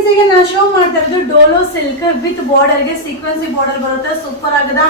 Friends, ಈಗ ನಾ show ಮಾಡ್ತಾ ಇರೋದು ಡೋಲೋ ಸಿಲ್ಕ್ ವಿತ್ ಬಾರ್ಡರ್ ಗೆ ಸೀಕ್ವೆನ್ಸಿ ಬಾರ್ಡರ್ ಬರುತ್ತೆ. ಸೂಪರ್ ಆಗದ.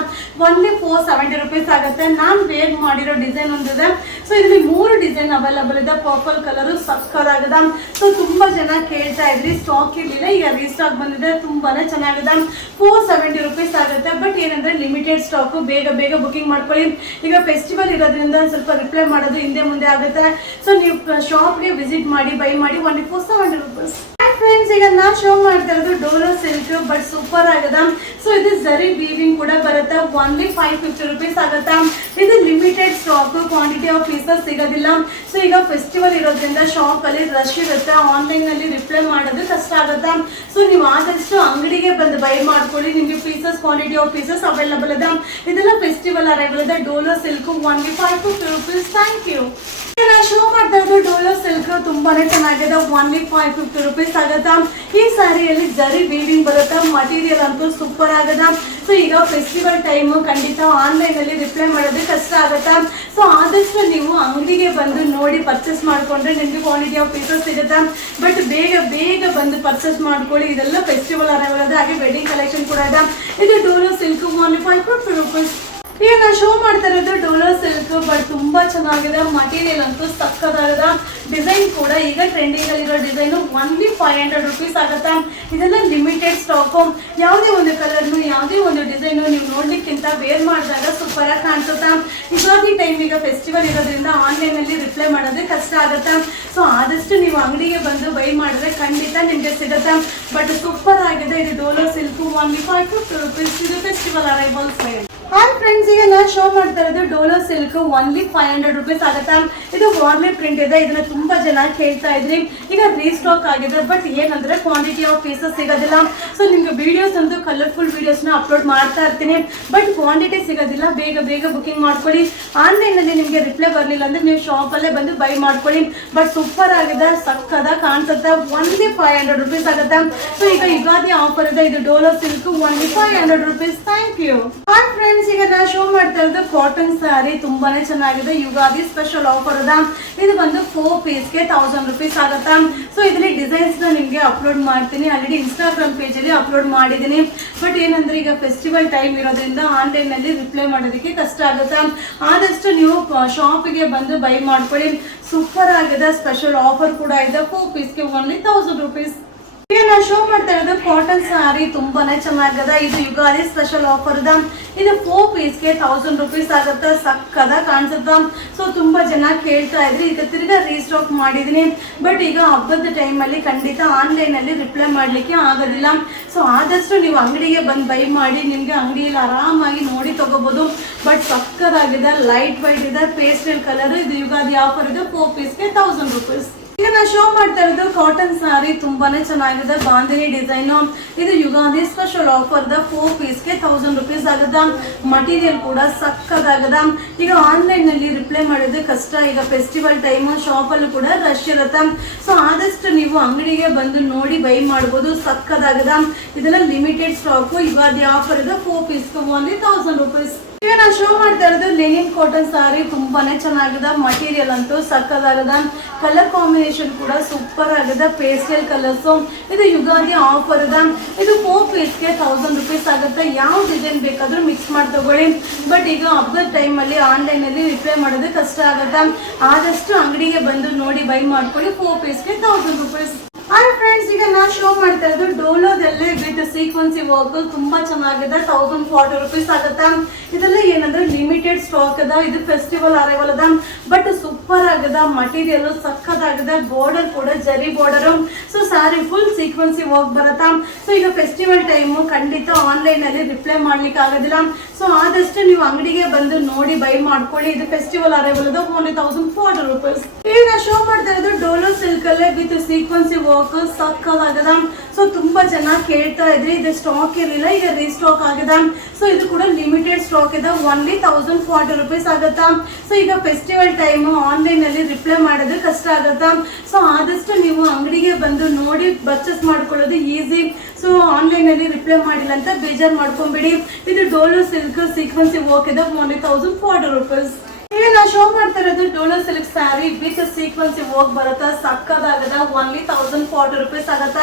ಓನ್ಲಿ 470 ರೂಪೀಸ್ ಆಗುತ್ತೆ. ನಾನು ವೇರ್ ಮಾಡಿರೋ ಡಿಸೈನ್ ಒಂದಿದೆ. ಸೊ ಇದರಲ್ಲಿ 3 ಡಿಸೈನ್ ಅವೈಲಬಲ್ ಇದೆ. ಪರ್ಪಲ್ ಕಲರ್ ಸಕ್ಕತ್ತಾಗದ. ಸೊ ತುಂಬಾ ಜನ ಕೇಳ್ತಾ ಇದ್ರಿ, ಸ್ಟಾಕ್ ಇರ್ಲಿಲ್ಲ, ಈಗ ರೀಸ್ಟಾಕ್ ಬಂದಿದೆ. ತುಂಬಾನೇ ಚೆನ್ನಾಗಿದೆ. 470 ರೂಪೀಸ್ ಆಗುತ್ತೆ. ಬಟ್ ಏನಂದ್ರೆ ಲಿಮಿಟೆಡ್ ಸ್ಟಾಕ್, ಬೇಗ ಬೇಗ ಬುಕಿಂಗ್ ಮಾಡ್ಕೊಳ್ಳಿ. ಈಗ ಫೆಸ್ಟಿವಲ್ ಇರೋದ್ರಿಂದ ಸ್ವಲ್ಪ ರಿಪ್ಲೈ ಮಾಡೋದು ಹಿಂದೆ ಮುಂದೆ ಆಗುತ್ತೆ. ಸೊ ನೀವು ಶಾಪ್ಗೆ ವಿಸಿಟ್ ಮಾಡಿ ಬೈ ಮಾಡಿ. Only 470 rupees. ಫ್ರೆಂಡ್ಸ್, ಈಗ ನಾ ಶೋ ಮಾಡ್ತಾ ಇರೋದು ಡೋಲೋ ಸಿಲ್ಕ್, ಬಟ್ ಸೂಪರ್ ಆಗದ. ಸೊ ಇದು ಜರಿ ವೀವಿಂಗ್ ಕೂಡ ಬರುತ್ತೆ. ಓನ್ಲಿ 550 ರೂಪೀಸ್ ಆಗುತ್ತೆ. ಇದು limited stock, quantity of pieces ಸಿಗೋದಿಲ್ಲ. ಸೊ ಈಗ ಫೆಸ್ಟಿವಲ್ ಇರೋದ್ರಿಂದ ಶಾಪ್ ಅಲ್ಲಿ ರಶ್ ಇರುತ್ತೆ. ಆನ್ಲೈನ್ ಅಲ್ಲಿ ರಿಪ್ಲೈ ಮಾಡೋದು ಕಷ್ಟ ಆಗುತ್ತೆ. ಸೊ ನೀವು ಆದಷ್ಟು ಅಂಗಡಿಗೆ ಬಂದು ಬೈ ಮಾಡ್ಕೊಳ್ಳಿ. ನಿಮ್ಗೆ pieces, quantity of pieces available ಇದೆ. ಇದೆಲ್ಲ ಫೆಸ್ಟಿವಲ್ ಅರೈವಲ್ ಇದೆ. ಡೋಲೋ silk only 550 rupees. Thank you. ನಾ ಶೋ ಮಾಡ್ತಾ ಇರೋದು ಡೋಲೋ ಸಿಲ್ಕ್, ತುಂಬಾನೇ ಚೆನ್ನಾಗಿದೆ. ಓನ್ಲಿ 550 ರೂಪೀಸ್ ಆಗುತ್ತೆ. ಈ ಸ್ಯಾರಿಯಲ್ಲಿ ಜರಿ ವೀವಿಂಗ್ ಬರುತ್ತೆ. ಮಟೀರಿಯಲ್ ಅಂತೂ ಸೂಪರ್ ಆಗದ. ಸೊ ಈಗ ಫೆಸ್ಟಿವಲ್ ಟೈಮ್, ಖಂಡಿತ ಆನ್ಲೈನ್ ಅಲ್ಲಿ ರಿಪ್ಲೈ ಮಾಡೋದು ಕಷ್ಟ ಆಗುತ್ತೆ. ಸೊ ಆದಷ್ಟು ನೀವು ಅಂಗಡಿಗೆ ಬಂದು ನೋಡಿ ಪರ್ಚೇಸ್ ಮಾಡ್ಕೊಂಡ್ರೆ ನಿಮ್ಗೆ ಕ್ವಾಂಟಿಟಿ ಆಫ್ ಪೀಸಸ್ ಸಿಗುತ್ತೆ. ಬಟ್ ಬೇಗ ಬೇಗ ಬಂದು ಪರ್ಚೇಸ್ ಮಾಡ್ಕೊಳ್ಳಿ. ಇದೆಲ್ಲ ಫೆಸ್ಟಿವಲ್ ಅರೈವಲ್ ಇದೆ. ಹಾಗೆ ವೆಡ್ಡಿಂಗ್ ಕಲೆಕ್ಷನ್ ಕೂಡ ಇದೆ. ಇದು ಡೋಲೋ ಸಿಲ್ಕ್ ಓನ್ಲಿ 550 ರೂಪೀಸ್. ಈಗ ನಾ ಶೋ ಮಾಡ್ತಾ ಇರೋದು ಡೋಲೋ ಸಿಲ್ಕ್, ಬಟ್ ತುಂಬಾ ಚೆನ್ನಾಗಿದೆ. ಮಟೀರಿಯಲ್ ಅಂತೂ ಸಕ್ಕತ್ತಾಗದ. ಡಿಸೈನ್ ಕೂಡ ಈಗ ಟ್ರೆಂಡಿಂಗ್ ಅಲ್ಲಿರೋ ಡಿಸೈನ್. ಓನ್ಲಿ 500 ರೂಪೀಸ್ ಆಗುತ್ತೆ. ಇದೆಲ್ಲ ಲಿಮಿಟೆಡ್ ಸ್ಟಾಕ್. ಯಾವುದೇ ಒಂದು ಕಲರ್ನು, ಯಾವುದೇ ಒಂದು ಡಿಸೈನ್ ನೀವು ನೋಡ್ಲಿಕ್ಕಿಂತ ವೇರ್ ಮಾಡಿದಾಗ ಸೂಪರ್ ಆಗಿ ಕಾಣಿಸುತ್ತೆ. ಯುಗಾದಿ ಟೈಮ್, ಈಗ ಫೆಸ್ಟಿವಲ್ ಇರೋದ್ರಿಂದ ಆನ್ಲೈನ್ ಅಲ್ಲಿ ರಿಪ್ಲೈ ಮಾಡೋದೇ ಕಷ್ಟ ಆಗುತ್ತೆ. ಸೊ ಆದಷ್ಟು ನೀವು ಅಂಗಡಿಗೆ ಬಂದು ಬೈ ಮಾಡಿದ್ರೆ ಖಂಡಿತ ನಿಮ್ಗೆ ಸಿಗುತ್ತೆ. ಬಟ್ ಸೂಪರ್ ಆಗಿದೆ. ಇದು ಡೋಲೋ ಸಿಲ್ಕ್ ಓನ್ಲಿ 550 ರೂಪೀಸ್. ಇದು festival arrival sale. Hi friends, ಈಗ ನಾ ಶೋ ಮಾಡ್ತಾ ಇರೋದು ಡೋಲೋ ಸಿಲ್ಕ್ ಓನ್ಲಿ 500 ರೂಪೀಸ್ ಆಗುತ್ತೆ. ಇದು ವಾರ್ಮಿ ಪ್ರಿಂಟ್ ಇದೆ. ಇದನ್ನ ತುಂಬಾ ಜನ ಕೇಳ್ತಾ ಇದ್ರಿ. ಈಗ ರೀಸ್ಟಾಕ್ ಆಗಿದೆ. ಬಟ್ ಏನಂದ್ರೆ ಕ್ವಾಂಟಿಟಿ ಆಫ್ ಪೀಸಸ್ ಸಿಗೋದಿಲ್ಲ. ಸೊ ನಿಮ್ಗೆ ವಿಡಿಯೋಸ್ ಅಂತೂ ಕಲರ್ಫುಲ್ ವಿಡಿಯೋಸ್ ನ ಅಪ್ಲೋಡ್ ಮಾಡ್ತಾ ಇರ್ತೀನಿ. ಬಟ್ ಕ್ವಾಂಟಿಟಿ ಸಿಗೋದಿಲ್ಲ. ಬೇಗ ಬೇಗ ಬುಕಿಂಗ್ ಮಾಡ್ಕೊಳ್ಳಿ. ಆನ್ಲೈನ್ ಅಲ್ಲಿ ನಿಮ್ಗೆ ರಿಪ್ಲೈ ಬರಲಿಲ್ಲ ಅಂದ್ರೆ ನೀವು ಶಾಪ್ ಅಲ್ಲೇ ಬಂದು ಬೈ ಮಾಡ್ಕೊಳ್ಳಿ. ಬಟ್ ಸೂಪರ್ ಆಗಿದೆ, ಸಕ್ಕದ ಕಾಣಿಸುತ್ತೆ. ಓನ್ಲಿ 500 ರೂಪೀಸ್ ಆಗುತ್ತೆ. ಸೊ ಈಗ ಯುಗಾದಿ ಆಫರ್ ಇದೆ. ಇದು ಡೋಲೋ silk only 500 rupees. Thank you. Hi friends, ಈಗ ನಾ ಶೋ ಮಾಡ್ತಾ ಇರೋದು ಕಾಟನ್ ಸ್ಯಾರಿ, ತುಂಬಾನೇ ಚೆನ್ನಾಗಿದೆ. ಯುಗಾದಿ ಸ್ಪೆಷಲ್ ಆಫರ್ ಅದ. ಇದು ಬಂದು 4 ಪೀಸ್ಗೆ 1000 ರೂಪೀಸ್ ಆಗುತ್ತೆ. ಸೊ ಇದರಲ್ಲಿ ಡಿಸೈನ್ಸ್ ನ ನಿಮ್ಗೆ ಅಪ್ಲೋಡ್ ಮಾಡ್ತೀನಿ. ಆಲ್ರೆಡಿ ಇನ್ಸ್ಟಾಗ್ರಾಮ್ ಪೇಜ್ ಅಲ್ಲಿ ಅಪ್ಲೋಡ್ ಮಾಡಿದ್ದೀನಿ. ಬಟ್ ಏನಂದ್ರೆ ಈಗ ಫೆಸ್ಟಿವಲ್ ಟೈಮ್ ಇರೋದ್ರಿಂದ ಆನ್ಲೈನ್ ನಲ್ಲಿ ರಿಪ್ಲೈ ಮಾಡೋದಕ್ಕೆ ಕಷ್ಟ ಆಗುತ್ತೆ. ಆದಷ್ಟು ನೀವು ಶಾಪಿಗೆ ಬಂದು ಬೈ ಮಾಡ್ಕೊಳ್ಳಿ. ಸೂಪರ್ ಆಗಿದೆ. ಸ್ಪೆಷಲ್ ಆಫರ್ ಕೂಡ ಇದೆ. 4 ಪೀಸ್ಗೆ ಓನ್ಲಿ 1000 ರೂಪೀಸ್. ಈಗ ನಾ ಶೋ ಮಾಡ್ತಾ ಇರೋದು ಕಾಟನ್ ಸ್ಯಾರಿ, ತುಂಬಾನೇ ಚೆನ್ನಾಗಿದೆ. ಇದು ಯುಗಾದಿ ಸ್ಪೆಷಲ್ ಆಫರ್ ಇದೆ. ಇದು 4 ಪೀಸ್ಗೆ 1000 ರೂಪೀಸ್ ಆಗುತ್ತೆ. ಸಕ್ಕದ ಕಾಣಿಸುತ್ತ. ಸೊ ತುಂಬಾ ಜನ ಕೇಳ್ತಾ ಇದ್ರಿ. ಈಗ ತಿರ್ಗಾ ರೀಸ್ಟಾಕ್ ಮಾಡಿದೀನಿ. ಬಟ್ ಈಗ ಹಬ್ಬದ ಟೈಮ್ ಅಲ್ಲಿ ಖಂಡಿತ ಆನ್ಲೈನ್ ಅಲ್ಲಿ ರಿಪ್ಲೈ ಮಾಡ್ಲಿಕ್ಕೆ ಆಗೋದಿಲ್ಲ. ಸೊ ಆದಷ್ಟು ನೀವು ಅಂಗಡಿಗೆ ಬಂದು ಬೈ ಮಾಡಿ. ನಿಮ್ಗೆ ಅಂಗಡಿಯಲ್ಲಿ ಆರಾಮಾಗಿ ನೋಡಿ ತಗೋಬಹುದು. ಬಟ್ ಸಕ್ಕದಾಗಿದೆ. ಲೈಟ್ ವೈಟ್ ಇದೆ. Pastel colour. ಇದು ಯುಗಾದಿ ಆಫರ್ ಇದೆ. 4 ಪೀಸ್ಗೆ 1000 ರೂಪೀಸ್. ಈಗ ನಾ ಶೋ ಮಾಡ್ತಾ ಇರೋದು ಕಾಟನ್ ಸ್ಯಾರಿ, ತುಂಬಾನೇ ಚೆನ್ನಾಗಿದೆ. ಬಾಂದಿನಿ ಡಿಸೈನ್. ಇದು ಯುಗಾದಿ ಸ್ಪೆಷಲ್ ಆಫರ್ ಇದೆ. 4 ಪೀಸ್ಗೆ 1000 ರೂಪೀಸ್ ಆಗುತ್ತೆ. ಮಟೀರಿಯಲ್ ಕೂಡ ಸಕ್ಕದಾಗದ. ಈಗ ಆನ್ಲೈನ್ ನಲ್ಲಿ ರಿಪ್ಲೈ ಮಾಡೋದು ಕಷ್ಟ. ಈಗ ಫೆಸ್ಟಿವಲ್ ಟೈಮ್, ಶಾಪ್ ಅಲ್ಲೂ ಕೂಡ ರಶ್ ಇರುತ್ತೆ. ಸೊ ಆದಷ್ಟು ನೀವು ಅಂಗಡಿಗೆ ಬಂದು ನೋಡಿ ಬೈ ಮಾಡಬಹುದು. ಸಕ್ಕದಾಗದ. ಇದೆಲ್ಲ ಲಿಮಿಟೆಡ್ ಸ್ಟಾಕ್. ಯುಗಾದಿ ಆಫರ್ ಇದೆ. 4 ಪೀಸ್ಗೆ ಓನ್ಲಿ 1000 ರೂಪೀಸ್. ಈಗ ನಾ ಶೋ ಮಾಡ್ತಾ ಇರೋದು ಲೆನಿನ್ ಕಾಟನ್ ಸ್ಯಾರಿ, ತುಂಬಾನೇ ಚೆನ್ನಾಗಿದೆ. ಮಟೀರಿಯಲ್ ಅಂತೂ ಸಕ್ಕದಾಗದ. ಕಲರ್ ಕಾಂಬಿನೇಷನ್ ಕೂಡ ಸೂಪರ್ ಆಗಿದೆ. Pastel colours. ಇದು ಯುಗಾದಿ ಆಫರ್ ಇದೆ. ಇದು 4 ಪೀಸ್ಗೆ 1000 ರೂಪೀಸ್ ಆಗುತ್ತೆ. ಯಾವ ಡಿಸೈನ್ ಬೇಕಾದ್ರೂ ಮಿಕ್ಸ್ ಮಾಡಿ ತಗೊಳ್ಳಿ. ಬಟ್ ಈಗ ಹಬ್ಬದ ಟೈಮ್ ಅಲ್ಲಿ ಆನ್ಲೈನ್ ಅಲ್ಲಿ ರಿಪ್ಲೈ ಮಾಡೋದು ಕಷ್ಟ ಆಗುತ್ತೆ. ಆದಷ್ಟು ಅಂಗಡಿಗೆ ಬಂದು ನೋಡಿ ಬೈ ಮಾಡ್ಕೊಳ್ಳಿ. 4 ಪೀಸ್ಗೆ 1000 ರೂಪೀಸ್. ಹಾಯ್ ಫ್ರೆಂಡ್ಸ್, ಈಗ ನಾ ಶೋ ಮಾಡ್ತಾ ಇರೋದು ಡೋಲೋದಲ್ಲಿ ವಿತ್ ಸೀಕ್ವೆನ್ಸಿ ವರ್ಕ್, ತುಂಬಾ ಚೆನ್ನಾಗಿದೆ. 1040 ರೂಪೀಸ್ ಆಗುತ್ತೆ. ಇದೆಲ್ಲ ಏನಂದ್ರೆ ಲಿಮಿಟೆಡ್ ಸ್ಟಾಕ್ ಅದ. ಇದು ಫೆಸ್ಟಿವಲ್ ಅರೈವಲ್ ಅದ. ಬಟ್ ಸೂಪರ್ ಆಗದ. ಮಟೀರಿಯಲ್ ಸಕ್ಕದಾಗಿದೆ. ಬಾರ್ಡರ್ ಕೂಡ ಜರಿ border. So sari full ಸೀಕ್ವೆನ್ಸಿ work ಬರುತ್ತಾ. ಸೊ ಈಗ ಫೆಸ್ಟಿವಲ್ ಟೈಮ್, ಖಂಡಿತ ಆನ್ಲೈನ್ ಅಲ್ಲಿ ರಿಪ್ಲೈ ಮಾಡ್ಲಿಕ್ಕೆ ಆಗೋದಿಲ್ಲ. ಸೊ ಆದಷ್ಟು ನೀವು ಅಂಗಡಿಗೆ ಬಂದು ನೋಡಿ ಬೈ ಮಾಡ್ಕೊಳ್ಳಿ. ಇದು ಫೆಸ್ಟಿವಲ್ ಅರೈವಲ್ ಅದ. Only 1040 rupees. ಈಗ ನಾ ಶೋ ಮಾಡ್ತಾ ಇರೋದು ಡೋಲೋ ಸಿಲ್ಕ್ ಅಲ್ಲೇ ವಿತ್ ಸೀಕ್ವೆನ್ಸಿ ವರ್ಕ್, ಸಕ್ಕದಾಗದ. ಸೊ ತುಂಬಾ ಜನ ಕೇಳ್ತಾ ಇದ್ರಿ. ಇದು ಸ್ಟಾಕ್ ಇರಲಿಲ್ಲ, ಈಗ ರೀಸ್ಟಾಕ್ ಆಗಿದೆ. ಸೊ ಇದು ಕೂಡ ಲಿಮಿಟೆಡ್ ಸ್ಟಾಕ್ ಇದೆ. ಓನ್ಲಿ 1040 ರೂಪೀಸ್ ಆಗುತ್ತಾ. ಸೊ ಈಗ ಫೆಸ್ಟಿವಲ್ ಟೈಮ್, ಆನ್ಲೈನ್ ಅಲ್ಲಿ ರಿಪ್ಲೈ ಮಾಡೋದು ಕಷ್ಟ ಆಗುತ್ತಾ. ಸೊ ಆದಷ್ಟು ನೀವು ಅಂಗಡಿಗೆ ಬಂದು ನೋಡಿ ಪರ್ಚೇಸ್ ಮಾಡ್ಕೊಳ್ಳೋದು ಈಸಿ. ಸೊ ಆನ್ಲೈನ್ ಅಲ್ಲಿ ರಿಪ್ಲೈ ಮಾಡಿಲ್ಲ ಅಂತ ಬೇಜಾರು ಮಾಡ್ಕೊಂಬಿಡಿ. ಇದು ಡೋಲೋ ಸಿಲ್ಕ್ ಸೀಕ್ವೆನ್ಸಿ ವರ್ಕ್ ಇದೆ. Only 1040 rupees. ಈಗ ನಾ ಶೋ ಮಾಡ್ತಾ ಇರೋದು Dolo silk sari with ಸೀಕ್ವೆನ್ಸಿ work ಬರುತ್ತೆ. ಸಕ್ಕದಾಗದ. ಓನ್ಲಿ 1040 ರೂಪೀಸ್ ಆಗತ್ತ.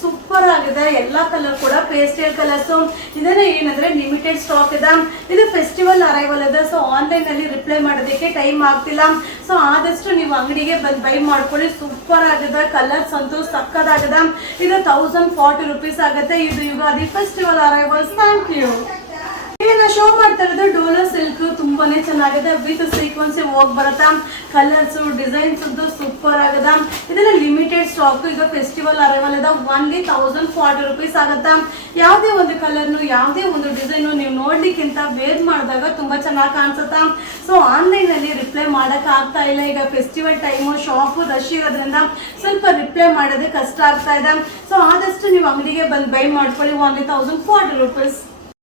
ಸೂಪರ್ ಆಗಿದೆ. ಎಲ್ಲಾ ಕಲರ್ ಕೂಡ ಪೇಸ್ಟಲ್ ಕಲರ್ಸ್. ಇದನ್ನ ಏನಂದ್ರೆ ಲಿಮಿಟೆಡ್ ಸ್ಟಾಕ್ ಇದೆ. ಇದು ಫೆಸ್ಟಿವಲ್ ಅರೈವಲ್ ಇದೆ. ಸೊ ಆನ್ಲೈನ್ ಅಲ್ಲಿ ರಿಪ್ಲೈ ಮಾಡೋದಕ್ಕೆ ಟೈಮ್ ಆಗ್ತಿಲ್ಲ. ಸೊ ಆದಷ್ಟು ನೀವು ಅಂಗಡಿಗೆ ಬಂದು ಬೈ ಮಾಡ್ಕೊಳ್ಳಿ. ಸೂಪರ್ ಆಗಿದೆ. ಕಲರ್ಸ್ ಅಂತೂ ಸಕ್ಕದಾಗಿದೆ. ಇದು 1040 ರೂಪೀಸ್ ಆಗುತ್ತೆ. ಇದು Ugadi festival arrivals. Thank you. ಈಗ ಶೋ ಮಾಡ್ತಾ ಇರೋದು ಡೋಲೋ ಸಿಲ್ಕ್. ತುಂಬಾನೇ ಚೆನ್ನಾಗಿದೆ. ವಿತ್ ಸೀಕ್ವೆನ್ಸ್ ಹೋಗಿ ಬರುತ್ತೆ. ಕಲರ್ಸ್ ಡಿಸೈನ್ಸ್ ಅಂತೂ ಸೂಪರ್ ಆಗಿದೆ. ಇದೆಲ್ಲ ಲಿಮಿಟೆಡ್ ಸ್ಟಾಕ್. ಈಗ ಫೆಸ್ಟಿವಲ್ ಅರೈವಲ್ ಇದೆ. ಓನ್ಲಿ 1040 ರೂಪೀಸ್ ಆಗುತ್ತೆ. ಯಾವುದೇ ಒಂದು ಕಲರ್ನು ಯಾವುದೇ ಒಂದು ಡಿಸೈನು ನೀವು ನೋಡ್ಲಿಕ್ಕಿಂತ ವೇರ್ ಮಾಡಿದಾಗ ತುಂಬಾ ಚೆನ್ನಾಗಿ ಕಾಣಿಸುತ್ತೆ. ಸೊ ಆನ್ಲೈನ್ ಅಲ್ಲಿ ರಿಪ್ಲೈ ಮಾಡಕ್ ಆಗ್ತಾ ಇಲ್ಲ. ಈಗ ಫೆಸ್ಟಿವಲ್ ಟೈಮು ಶಾಪ್ ರಶ್ ಇರೋದ್ರಿಂದ ಸ್ವಲ್ಪ ರಿಪ್ಲೈ ಮಾಡೋದೇ ಕಷ್ಟ ಆಗ್ತಾ ಇದೆ. ಸೊ ಆದಷ್ಟು ನೀವು ಅಂಗಡಿಗೆ ಬಂದು ಬೈ ಮಾಡ್ಕೊಳ್ಳಿ. Only 1040 rupees.